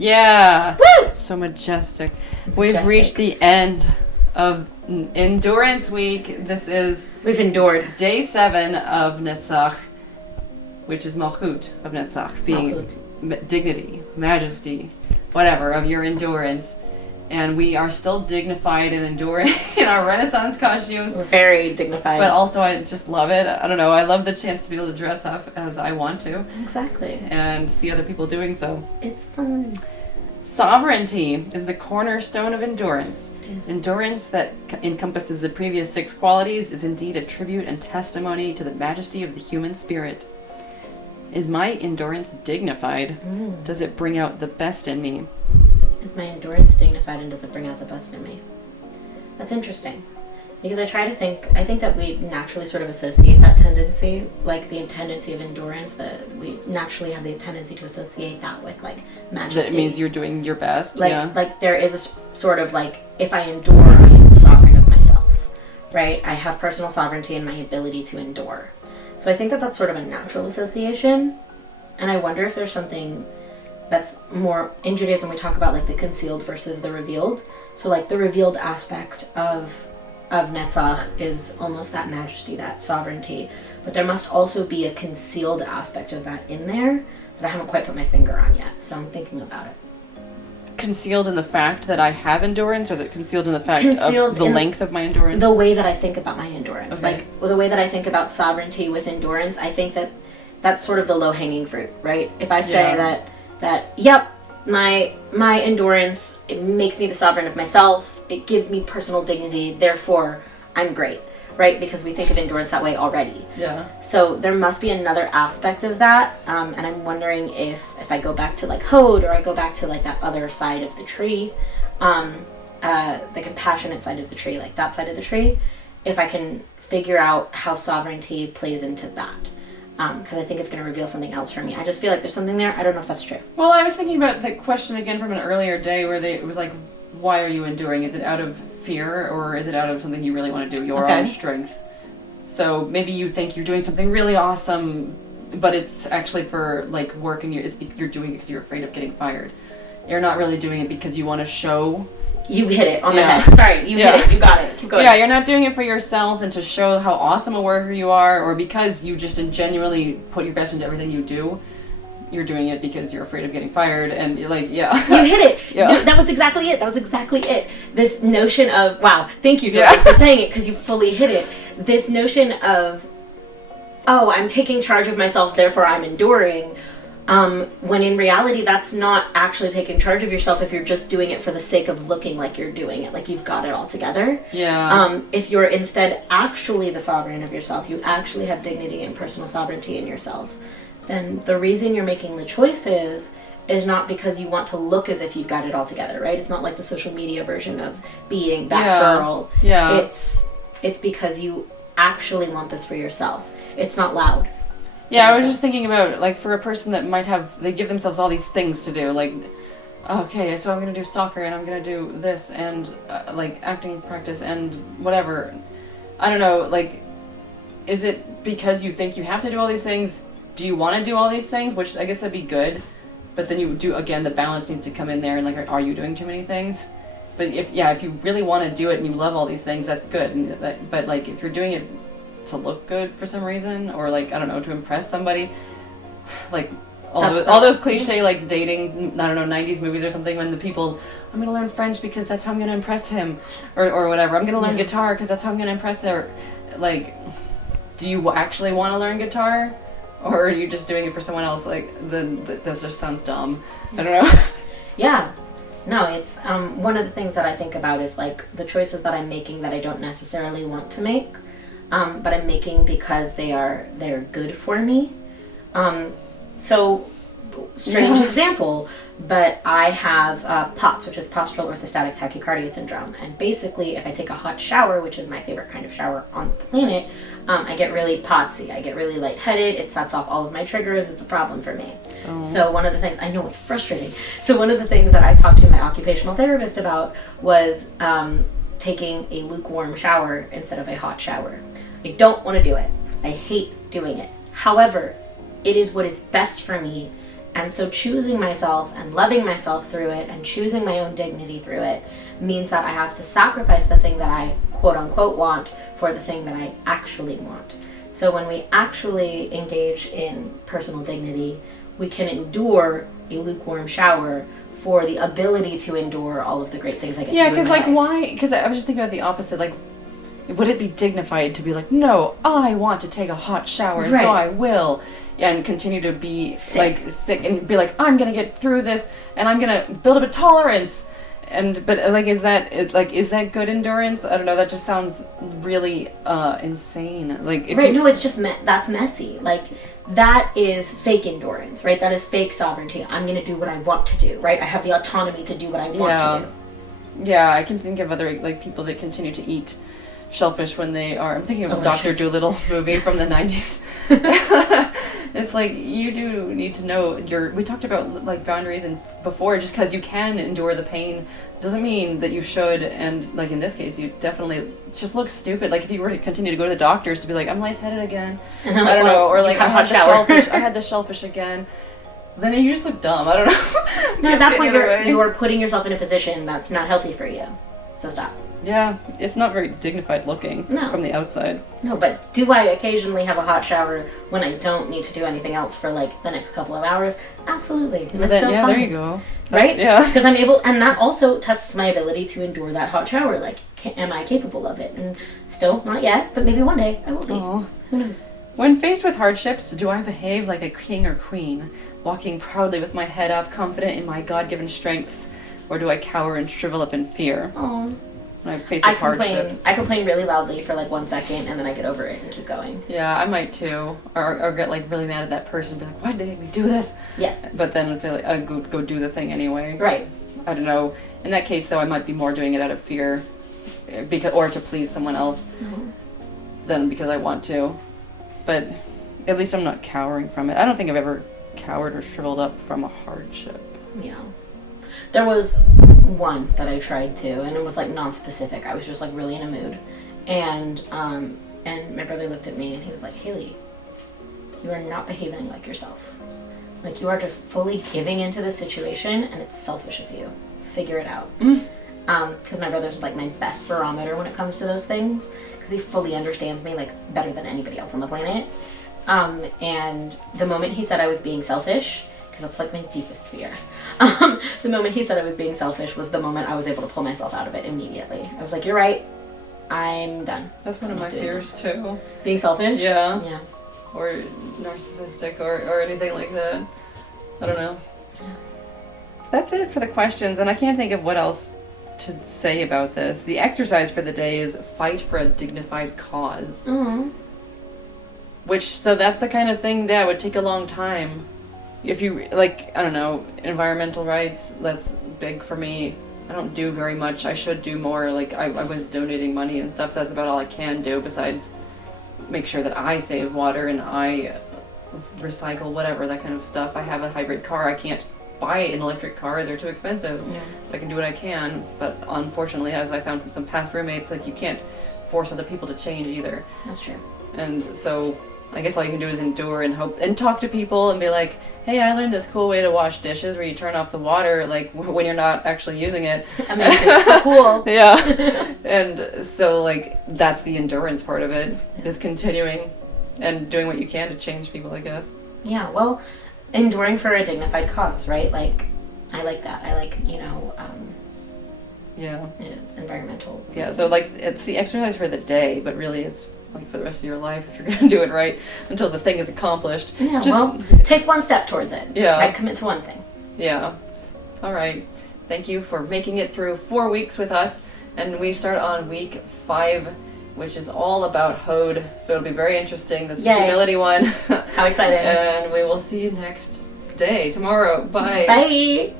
Yeah. Woo! So majestic. We've reached the end of Endurance Week. We've endured. Day 7 of Netzach, which is Malchut of Netzach, being dignity, majesty, whatever, of your endurance. And we are still dignified and enduring in our Renaissance costumes. We're very dignified. But also, I just love it. I don't know. I love the chance to be able to dress up as I want to. Exactly. And see other people doing so. It's fun. Sovereignty is the cornerstone of endurance. It is. Endurance that encompasses the previous 6 qualities is indeed a tribute and testimony to the majesty of the human spirit. Is my endurance dignified? Does it bring out the best in me? Is my endurance dignified, and does it bring out the best in me? That's interesting. Because I think that we naturally sort of associate that tendency, like the tendency of endurance, that we naturally have the tendency to associate that with like majesty. That means you're doing your best. Like there is a sort of like, if I endure, I am the sovereign of myself, right? I have personal sovereignty in my ability to endure. So I think that that's sort of a natural association. And I wonder if there's something that's more, in Judaism we talk about like the concealed versus the revealed. So like the revealed aspect of Netzach is almost that majesty, that sovereignty. But there must also be a concealed aspect of that in there that I haven't quite put my finger on yet. So I'm thinking about it. Concealed in the fact that I have endurance, or that concealed in the fact of the length of my endurance? The way that I think about my endurance. Okay. Like the way that I think about sovereignty with endurance, I think that that's sort of the low-hanging fruit, right? If I say that yep, my endurance, it makes me the sovereign of myself, it gives me personal dignity, therefore I'm great, right? Because we think of endurance that way already. Yeah. So there must be another aspect of that, and I'm wondering if I go back to like Hod, or I go back to like that other side of the tree, the compassionate side of the tree, like that side of the tree, if I can figure out how sovereignty plays into that. Because I think it's going to reveal something else for me. I just feel like there's something there. I don't know if that's true. Well, I was thinking about the question again from an earlier day where it was like, why are you enduring? Is it out of fear, or is it out of something you really want to do, your own strength? So maybe you think you're doing something really awesome, but it's actually for like work, and you're doing it because you're afraid of getting fired. You're not really doing it because you want to show. You hit it on the head. Sorry, you hit it. You got it. Keep going. Yeah, you're not doing it for yourself and to show how awesome a worker you are, or because you just genuinely put your best into everything you do. You're doing it because you're afraid of getting fired, and you're like, You hit it. Yeah. That was exactly it. This notion of, wow, thank you for saying it, because you fully hit it. This notion of, I'm taking charge of myself, therefore I'm enduring. When in reality, that's not actually taking charge of yourself if you're just doing it for the sake of looking like you're doing it, like you've got it all together. Yeah. If you're instead actually the sovereign of yourself, you actually have dignity and personal sovereignty in yourself, then the reason you're making the choices is not because you want to look as if you've got it all together, right? It's not like the social media version of being that girl. Yeah. It's because you actually want this for yourself. It's not loud. Yeah, I was just thinking about, like, for a person that they give themselves all these things to do, like, okay, so I'm going to do soccer, and I'm going to do this, and, like, acting practice, and whatever. I don't know, like, is it because you think you have to do all these things? Do you want to do all these things? Which, I guess that'd be good, but then you do, again, the balance needs to come in there, and, like, are you doing too many things? But if you really want to do it, and you love all these things, that's good, but, like, if you're doing it to look good for some reason, or like, I don't know, to impress somebody, like all those cliche like dating, I don't know, 90s movies or something, when the people, I'm gonna learn French because that's how I'm gonna impress him, or whatever, I'm gonna learn guitar because that's how I'm gonna impress her. Like, do you actually want to learn guitar, or are you just doing it for someone else? Like, that just sounds dumb. I don't know. Yeah. No, it's one of the things that I think about is like the choices that I'm making that I don't necessarily want to make, but I'm making because they're good for me. So, strange example, but I have POTS, which is postural orthostatic tachycardia syndrome. And basically, if I take a hot shower, which is my favorite kind of shower on the planet, I get really potsy. I get really lightheaded. It sets off all of my triggers. It's a problem for me. Oh. So one of the things, I know it's frustrating. So one of the things that I talked to my occupational therapist about was taking a lukewarm shower instead of a hot shower. I don't want to do it. I hate doing it. However, it is what is best for me, And so choosing myself and loving myself through it and choosing my own dignity through it means that I have to sacrifice the thing that I quote unquote want for the thing that I actually want. So when we actually engage in personal dignity, we can endure a lukewarm shower for the ability to endure all of the great things I get to do in my life. Why? Because I was just thinking about the opposite. Like, would it be dignified to be like, no, I want to take a hot shower, Right. so I will, and continue to be sick and be like, I'm gonna get through this, and I'm gonna build up a tolerance, but like, is that good endurance? I don't know. That just sounds really insane. Like, if no, it's just that's messy. Like, that is fake endurance, right? That is fake sovereignty. I'm gonna do what I want to do, right? I have the autonomy to do what I want to do. Yeah, I can think of other like people that continue to eat shellfish when they are. I'm thinking of the Dr. Dolittle movie from the 90s. It's like, you do need to know we talked about like boundaries and before, just because you can endure the pain doesn't mean that you should. And like in this case, you definitely just look stupid. Like if you were to continue to go to the doctors to be like, I'm lightheaded again, and I'm I don't know, or like I had had the shellfish again. Then you just look dumb. I don't know. No, at that point you're putting yourself in a position that's not healthy for you. So stop. Yeah, it's not very dignified looking from the outside. No, but do I occasionally have a hot shower when I don't need to do anything else for like the next couple of hours? Absolutely. And then, there you go. Right? Yeah. Because I'm able, and that also tests my ability to endure that hot shower. Like, am I capable of it? And still, not yet, but maybe one day I will be. Oh. Who knows? When faced with hardships, do I behave like a king or queen, walking proudly with my head up, confident in my God-given strengths, or do I cower and shrivel up in fear? Oh. When I'm faced with hardships. I complain really loudly for like 1 second, and then I get over it and keep going. Yeah, I might too. Or get like really mad at that person and be like, why did they make me do this? Yes. But then I feel like I'd go do the thing anyway. Right. I don't know. In that case, though, I might be more doing it out of fear or to please someone else than because I want to. But at least I'm not cowering from it. I don't think I've ever cowered or shriveled up from a hardship. Yeah. There was one that I tried to, and it was like non-specific. I was just like really in a mood, and my brother looked at me and he was like, "Hayley, you are not behaving like yourself. Like, you are just fully giving into the situation, and it's selfish of you. Figure it out." Because my brother's like my best barometer when it comes to those things, because he fully understands me like better than anybody else on the planet. And the moment he said I was being selfish, because that's like my deepest fear. The moment he said I was being selfish was the moment I was able to pull myself out of it immediately. I was like, "You're right. I'm done." That's one of my fears too. Being selfish? Yeah. Yeah. Or narcissistic or anything like that. I don't know. Yeah. That's it for the questions, and I can't think of what else to say about this. The exercise for the day is fight for a dignified cause. So that's the kind of thing that would take a long time. If you, like, I don't know, environmental rights, that's big for me. I don't do very much. I should do more. Like, I was donating money and stuff. That's about all I can do, besides make sure that I save water and I recycle, whatever, that kind of stuff. I have a hybrid car. I can't buy an electric car. They're too expensive. Yeah. But I can do what I can. But unfortunately, as I found from some past roommates, like, you can't force other people to change either. That's true. And so I guess all you can do is endure and hope and talk to people and be like, "Hey, I learned this cool way to wash dishes where you turn off the water, like, when you're not actually using it." Amazing. Cool. Yeah. And so, like, that's the endurance part of it, is continuing and doing what you can to change people, I guess. Yeah, well, enduring for a dignified cause, right? Like, I like that. I like, environmental. Yeah, so, like, it's the exercise for the day, but really it's like for the rest of your life if you're going to do it right until the thing is accomplished. Yeah, well, take one step towards it. Yeah. Right? Commit to one thing. Yeah. All right. Thank you for making it through 4 weeks with us. And we start on week 5, which is all about Hode. So it'll be very interesting. That's the humility one. How exciting. And we will see you next day, tomorrow. Bye. Bye.